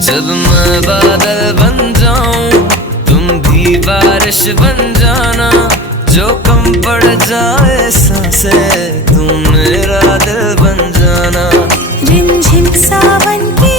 जब मैं बादल बन जाऊं तुम भी बारिश बन जाना, जो कम पड़ जाए सांसें तुम मेरा दिल बन जाना। रिमझिम सावन की